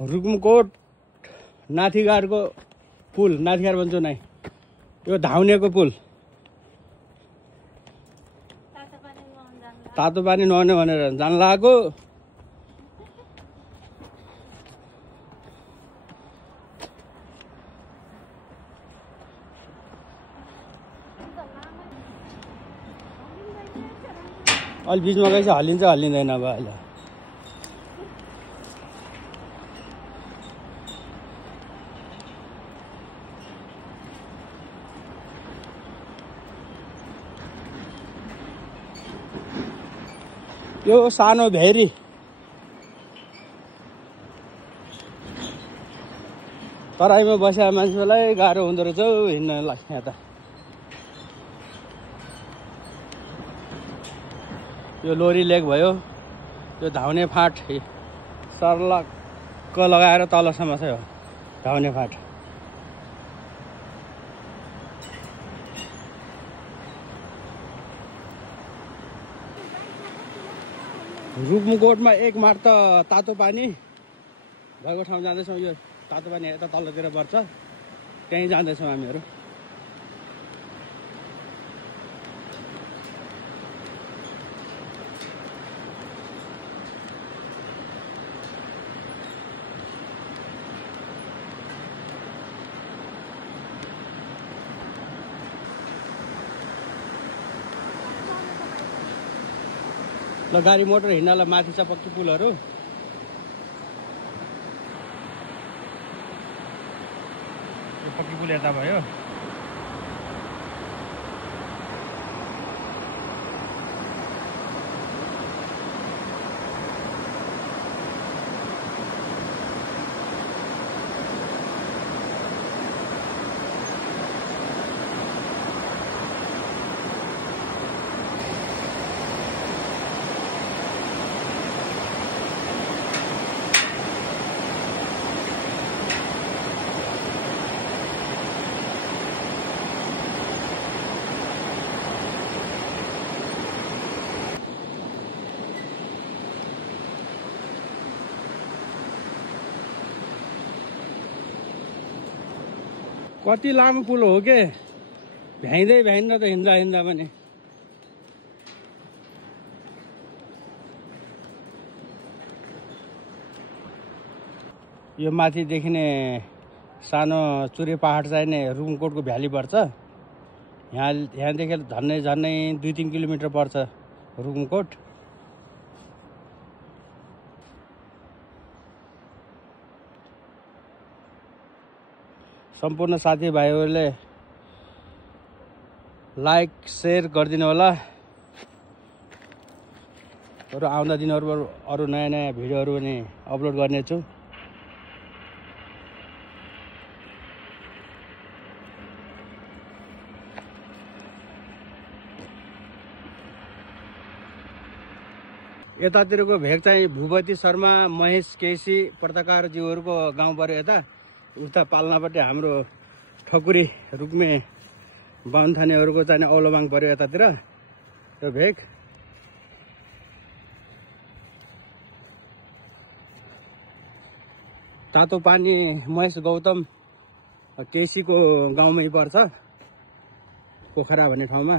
रुकुमकोट नाथीघाटको पुल, नाथीघाट भन्छु नै, यो धाउनेको पुल। तातो पानी नुहाउने भनेर जान लागेको। अलि बिचमा गएपछि हल्लिन्छ हल्लिँदैन अब अहिले। यो सानो भेरी तराईमा बसेका मान्छेलाई गाह्रो हुँदो रहेछ हिँड्नलाई। यहाँ त यो लोरी लेक भयो, यो धाउने फाँट सर्लक्क लगाएर तलसम्म चाहिँ हो धाउने फाँट। रुकुमकोटमा एक माट त तातो पानी भएको ठाउँ जाँदैछौँ। यो तातो पानी यता तलतिर पर्छ, त्यहीँ जाँदैछौँ हामीहरू। ल गाडी मोटर हिँड्नलाई माथि छ पक्की पुलहरू। यो पक्की पुल यता भयो। कति लामो पुल हो के, भ्याइँदै भ्याइन्न त हिँड्दा हिँड्दा पनि। यो माथि देखिने सानो चुरे पहाड चाहिँ नै रुकुमकोटको भ्याली पर्छ। यहाँदेखि झन्नै 2-3 किलोमिटर पर्छ रुकुमकोट। सम्पूर्ण साथीभाइहरूले लाइक सेयर गरिदिनु होला। अरू आउँदा दिनहरुमा अरू नयाँ नयाँ भिडियोहरू पनि अपलोड गर्नेछु। यतातिरको भेग चाहिँ भूपति शर्मा, महेश केसी पत्रकारज्यूहरूको गाउँ पर्यो। यता उता पाल्नापट्टि हाम्रो ठकुरी रुक्मे बाहुनथानेहरूको चाहिँ औलोबाङ पर्यो यतातिर यो भेग। तातो पानी महेश गौतम केसीको गाउँमै पर्छ, पोखरा भन्ने ठाउँमा।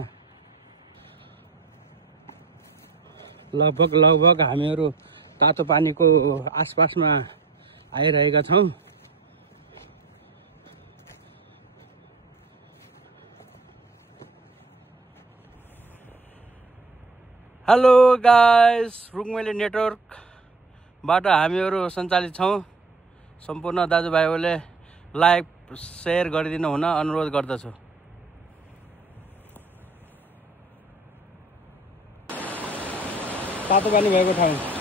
लगभग हामीहरू तातो पानीको आसपासमा आइरहेका छौँ। हेलो गाइस, रुक्मेली नेटवर्कबाट हामीहरू सञ्चालित छौँ। सम्पूर्ण दाजुभाइहरूले लाइक सेयर गरिदिनु हुन अनुरोध गर्दछु। तातो पानी भएको ठाउँ